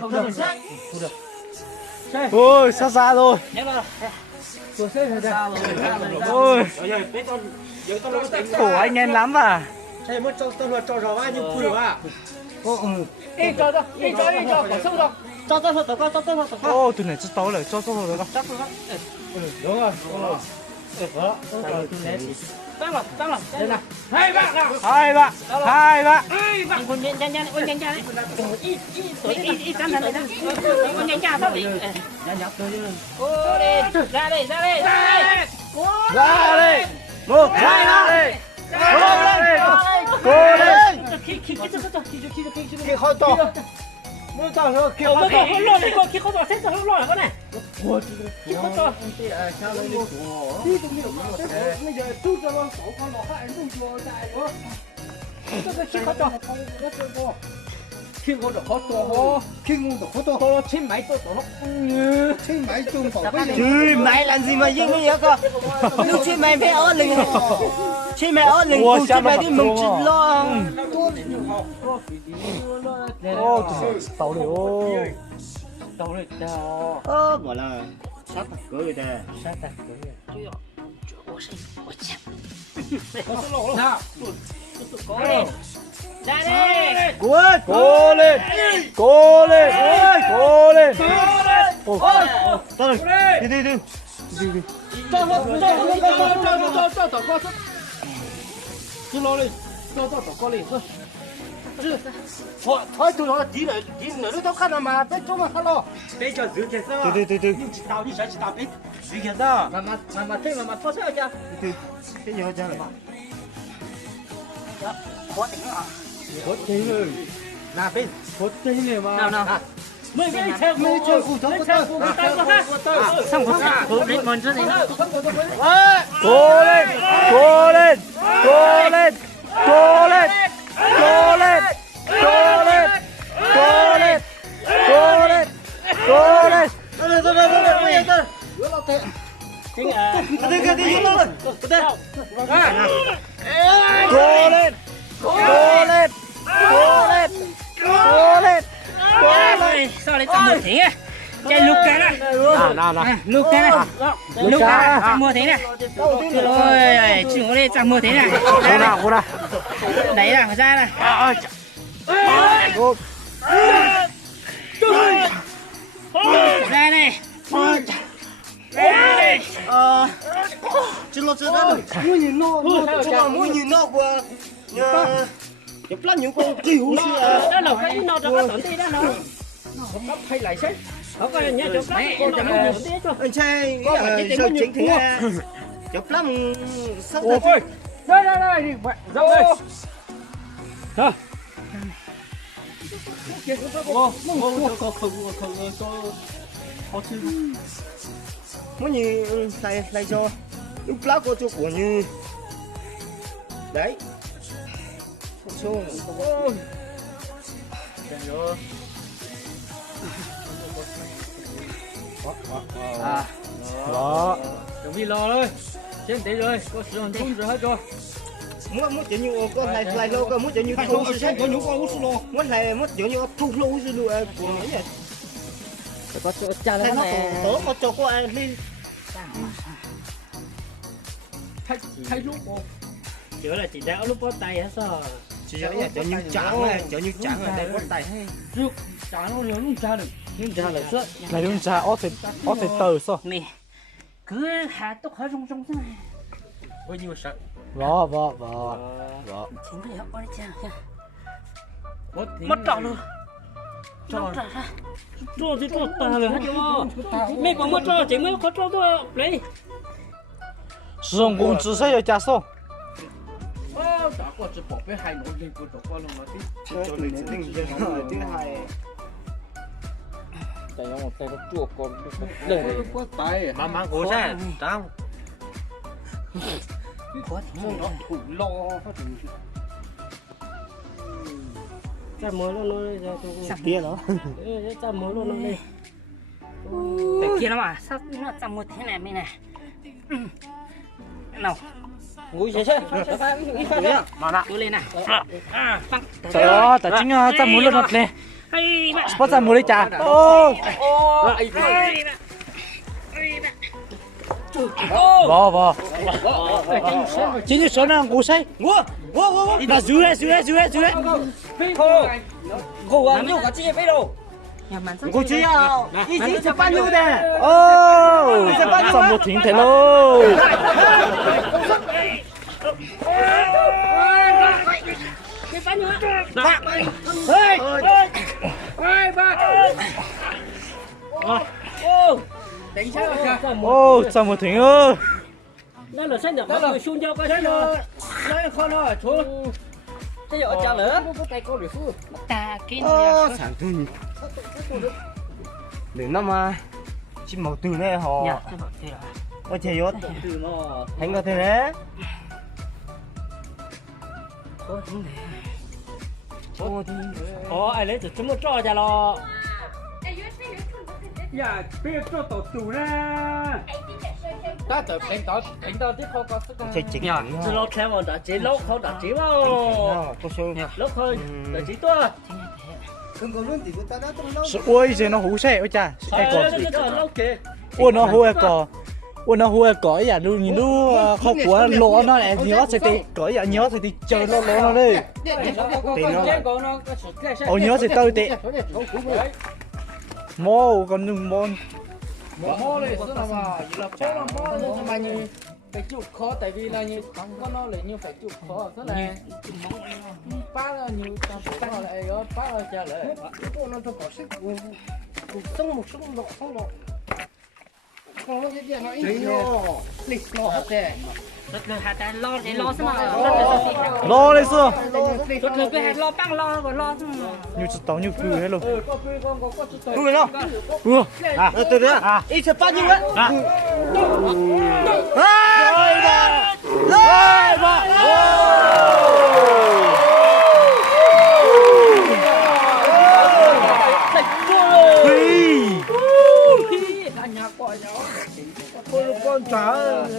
Không được. Ôi xa xa rồi. Ôi khổ anh em lắm à. Đây mất cho rõ ba nhưng cùi à. Đi cho, có sâu đâu. Cho con. Ô từ này rất to rồi, cho rồi con. Đúng rồi. Đó. Tăng lắm. Đây này. Hai bạn nào. Hai bạn. Anh con nhanh đấy. Ít cắn này. Con nhanh sao vậy? Ô đi, ra đây. Ra đây. Một, hai, ba. Cố lên. Kia khôi to. Mua to rồi kia khôi to. Kia không to xét không lo là con này. Kia không to. Sao lên đi. Đi tụi mình bây giờ tu cho con nó hại nó rồi đại nữa. Kia không to. Khi ngon được khó to, khi ngon được khó to, trên máy to nó trên máy chung phòng bây giờ. Chứ mày làm gì mà dính như vậy cơ? Lúc trên mày phải ở lưng, trên mày ở lưng, cùng trên mày đi mừng chít lo. Ô từ này tàu này ô. Gọi là sát thật cưới đây. Nào. Ra đây. Cố lên. Ôi. Thôi. Đi. Chứ lo đi, cho con đi. Thôi tụi nó tí nữa nó khăn mà tới chỗ mà khăn lo. Bây giờ giữ cái sao? Từ. Nhưng chỉ tao đi chỉ tao biết. Giữ cái sao? Mà thế mà thoát sao chưa? Cái gì vậy? Có tí rồi. Nào bên, có tí này mà. Nào. Mười chơi phụ thấu của tôi. Xong rồi. Đến mòn cho này. Cố lên. Sao lại tầm 10 thế à? Chạy lục cái này. Nào. Lục cái này. Lục cái tầm 10 thế này. Ôi, chỉ có đây tầm 10 thế này. Cô nào. Đấy là ra này. Ra này. Chứ lo chưa đó. Mua nhìn nó qua. Cái plan những con chịu Đó là cái nó có tổn tí đó nó. Cấp hay lại xét. Không phải nhá cho cái con tầm 10 tí cho. anh trai giờ chính thì chụp lắm sắp Ôi, đây đi, dạo đây. Hả? muốn như lại cho lúc lá cô cho của như đấy xuống Đó. Đừng đi lo thôi. Trên tí rồi, có sử dụng thun rồi hết rồi. muốn kiểu như con lại lâu cơ muốn kiểu như thu Có những con út lo. muốn kiểu như thu lâu rồi được của mấy nhỉ Có chỗ cha thay nó nó này. tớ có cho cô ai đi Thay lúc cô. Chữa là chỉ đảo lúc có tay hết sao? chỉ cho như chẳng là đây có tay Trước, chả nó nhớ luôn cha được. Nhưng cha là suốt. Này đúng cha ó thể tờ sao? Nè. Cứ hạ tốc hơi rung thế này. Ôi nhưng mà sợ. Vâng. Chính phải học con cha. Mất Mất trọ luôn. Trọ ra. Trọ thì trọ ta rồi hết chưa? Mấy con mất trọ chỉ mới có trọ thôi. Lấy. Sử dụng công资sẽ cho cha sao? Đã có chỉ bỏ cái hai nỗi lên của tổ con nó tí. cho lịch trình thứ hai Tại một tay nó chuột con. Có tay. Má cố ra, tao. Môn đó thủ lo phát triển. Cha mới nó ra cho kia đó cha mới nó đi. Để kia nó mà sao nó tầm một thế này mình này. Nào. ngồi chơi Mà nè. Cứ lên này. Trời ơi, ta chính ta muốn lột này. hay bạn Sport ra mua đi cha. Ô. Vò vò. Chính như số nào ngủ say. Là dưới đấy. cô ăn nhiều cả chi vậy đâu Cô chú à, ý chí sẽ bao nhiêu nè? Ô. Sao một thính thế lô. cái bánh nữa Ô, sao một thính ơ. đó là sách được mọi người xung cho coi sách rồi lấy con nó chú cái giờ trả lỡ Ô, sản thương. Đừng năm mà. Chim màu từ này họ. Ôi trời ơi. Thành có thế đấy. ai lấy từ chúng nó cho ra lo dạ biết cho tổ chủ ra ta tự đánh tao tiếp không có sức Chơi chính. nhà từ lo theo mà đã chỉ lốc không đã chỉ vào Cô chú. lốc thôi đã chỉ tôi không có luôn thì ta đã tung lâu Ôi, giờ nó hú xe ôi cha. lốc kìa Ôi nó hú cỏ. Ôi nó hú cỏ giờ đu nhìn đu không của lỗ nó lại nhớ sẽ tí cỏ giờ nhớ thì tí chơi lỗ nó đi. Ôi nhớ sẽ tơi tị. Mô còn đừng môn. mò này sao mà là chỗ là mò nên mà như phải chịu khó tại vì là như thằng con nó lại như phải chịu khó thế này ba là như thằng nó lại có ba là trả lại con nó có sức sống một sống độ không độ con nó cái gì nó ít nhỏ lịch nó hết rồi rồi hạt ta lo để lo xem mà Lo lên xưa. rồi cái hạt lo băng lo rồi lo Như tao như cừ hết luôn. Đuổi nó. Ừ. À, từ đấy à. Ít sẽ bao nhiêu á? Con chả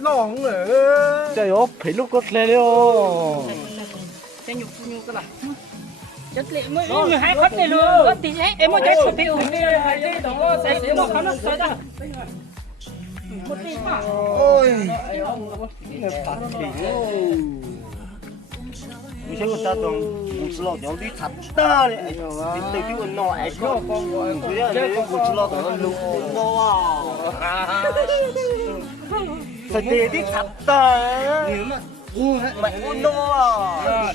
lỏng nữa. Trời ơi, phải lúc có lên đi ô. cái nhục cái là chất liệu mới người hai khất này luôn có tí ấy em mới chạy chụp tiêu đi đó sẽ một khán nó sai ra một tí mà Ôi. Như thế người ta toàn một số lọ giống đi thật ta đấy. Đi từ cái quần nọ ấy có con cái này một số lọ toàn lục nọ à. Phải đi đi thật ta. Mày con nọ.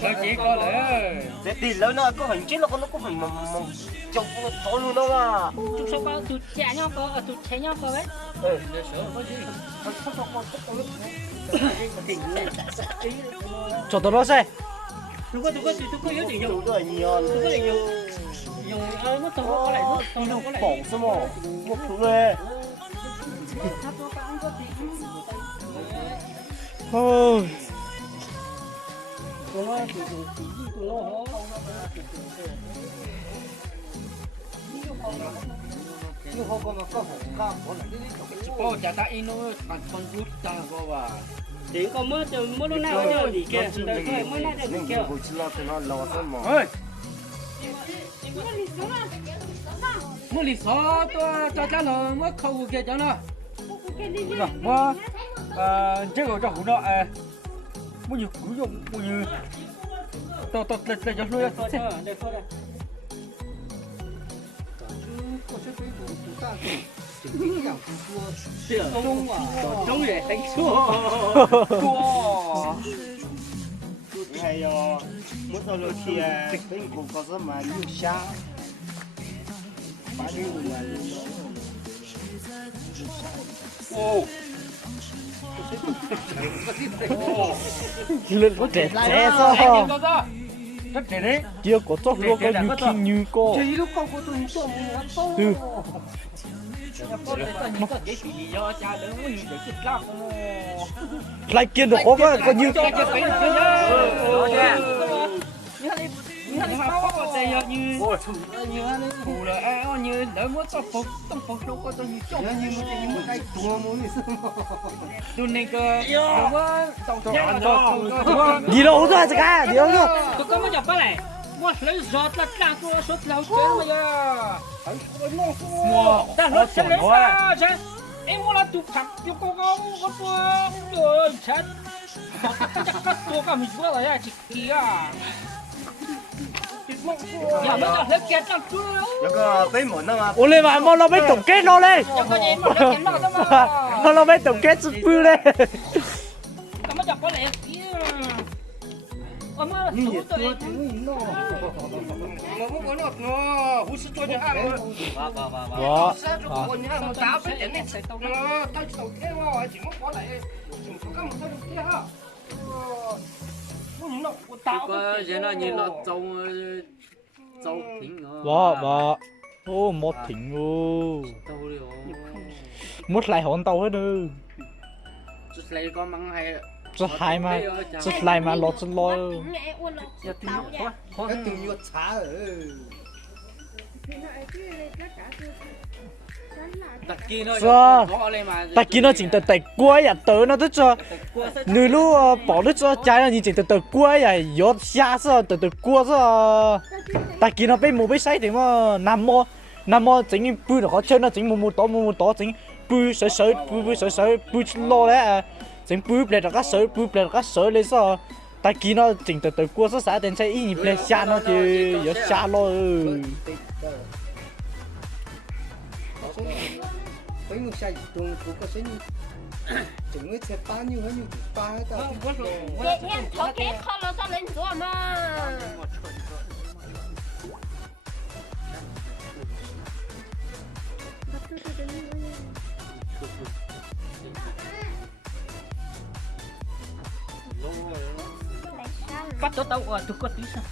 nó chỉ có lẽ Để đi lớn nó có hình chết nó có hình mà trông nó to luôn đâu mà. chụp sao có tụt chả nhau có tụt chế nhau có đấy Cho tao nó xe. tôi có yếu gì Đủ rồi nhiều. dùng nó tao có lại nó có lại Bổng sao mà. Một thứ này. Ôi. ô chả ta ino bạn con rút ta có bà chỉ có mưa lúc nào có gì kia đời thôi mưa nào được kia Một thứ là nó lò thôi mà. ơi mua lì xó tôi cho cha nó mới khâu kia cho nó rồi mua chế độ cho hủ nọ mua nhiều củ dùng mua nhiều tôi cho nuôi Đúng vậy, đánh xua. Hay muốn tao được thì tính cũng có rất mà nhiều xa. Ba đi rồi mà. Ô. Lên có trẻ trẻ sao? Rất trẻ đấy. Chưa có tốt luôn có như khi như cô. Chỉ lúc con của tôi cho Ừ. Lại kia được có như gì đâu thôi cả đi đâu tôi có mới chọc cái này mua lấy giọt là cả tôi số lâu chơi mà giờ mua ta nó sẽ lấy sao chứ em mua là tụ khắp tụ có trời ơi chết chắc có tụ cả mình vừa rồi chị kia giờ mới cho lấy két làm chưa有個俾門啊嘛，我哋話冇攞俾同機攞咧， có gì mà lấy két nào mà 我攞俾同機出杯咧。 có mà có lẽ kia mà Nhiều tuổi nó không có nó hú sư cho nhà hàng Đó. sao cho con nhà hàng tao phải đến nó tao chỉ đầu thế mà chỉ muốn có lại chỉ có cái một cái kia ha nó tao có giờ nó nhìn nó châu thính nó Đó. Ô, một thỉnh ô. châu đi Một lại hòn tàu hết nữa. chút lấy con măng hay Chút hai mà. Chút lại mà lọt chút lo. mẹ uốn nó tao nha cái từ như xá ở đặt kia nó Sao? có lên mà Ta kia nó chỉnh từ tay cuối à tới nó tức cho. Nữ lúc bỏ đứt cho trái là nhìn chỉnh từ cuối à giọt xa sao từ cuối sao. Ta kia nó bị mù bị say thì mà nằm mơ chính bự nó có chơi nó chính mù to chính bự sợi bự lo đấy à. Chính bự lên nó các sợi lên sao. Ta kia nó chỉnh từ cuối sao xã đến chơi ý lên xa nó thì giọt xa lo. với một sai tuần của có sinh chúng nó sẽ bao nhiêu hết như ba hết tao Vậy em thấu kết khó nó lên rồi mà bắt cho tao tụi con tí sao